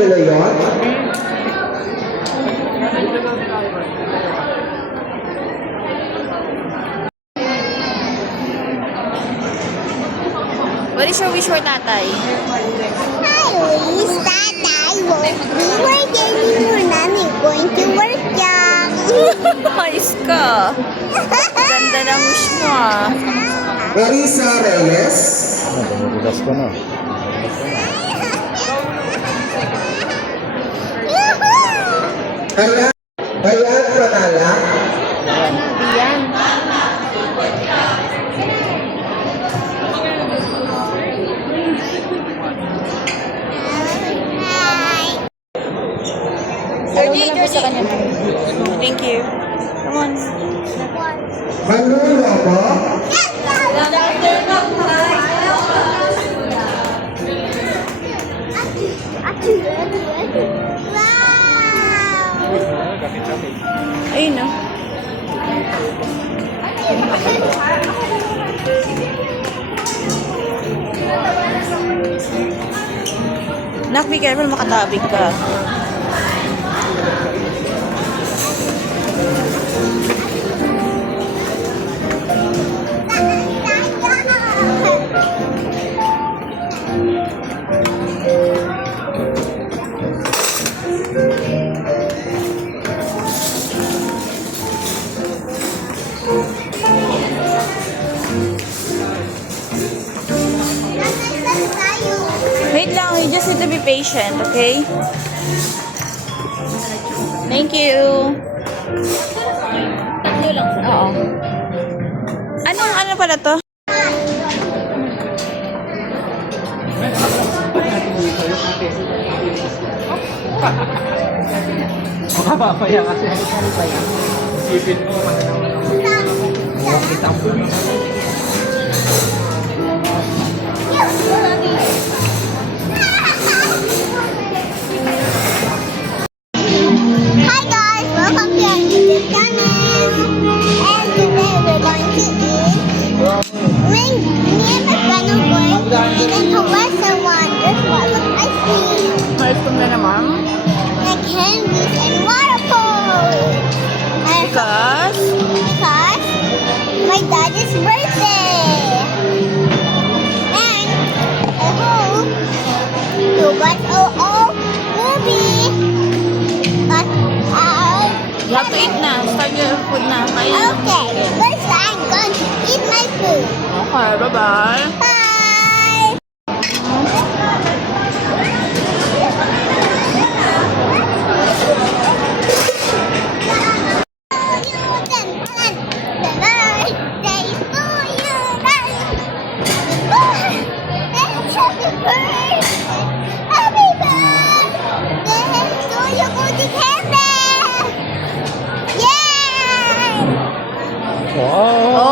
gulo yun? What is your wish for tatay? I wish Tatay won't be work anymore. Mommy going to work young. Ayos ka. Ganda ng wish mo ah. Marisa Reyes. Nagugas ko na. Bayan Panala. Yan. Jersey. Thank you. Come on. Manulo po. Ayun no. Nak, be careful, makatabig ka. Wait lang, you just need to be patient, okay? Thank you. Tatlo lang. Oo. Ano pala to? Makapapaya kasi. Isipin mo, kita po. Hi guys, welcome to our YouTube channel. And today we're going to eat. Me and my friend are going to eat a commercial one. This one looks ice cream, Malipong na naman. and candies, and waterfalls. And Because my daddy's birthday. And I hope you watch all movie. But you have to eat na. Start your food na. Kaya. okay, first I'm going to eat my food. Okay, bye-bye. Bye. Wow! Oh.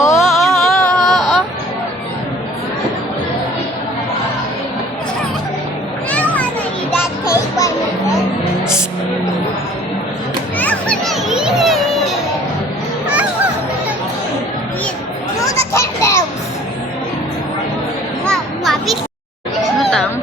Ano tang?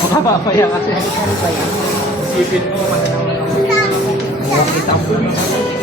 Makapapaya kasi. Isipin mo, kita po.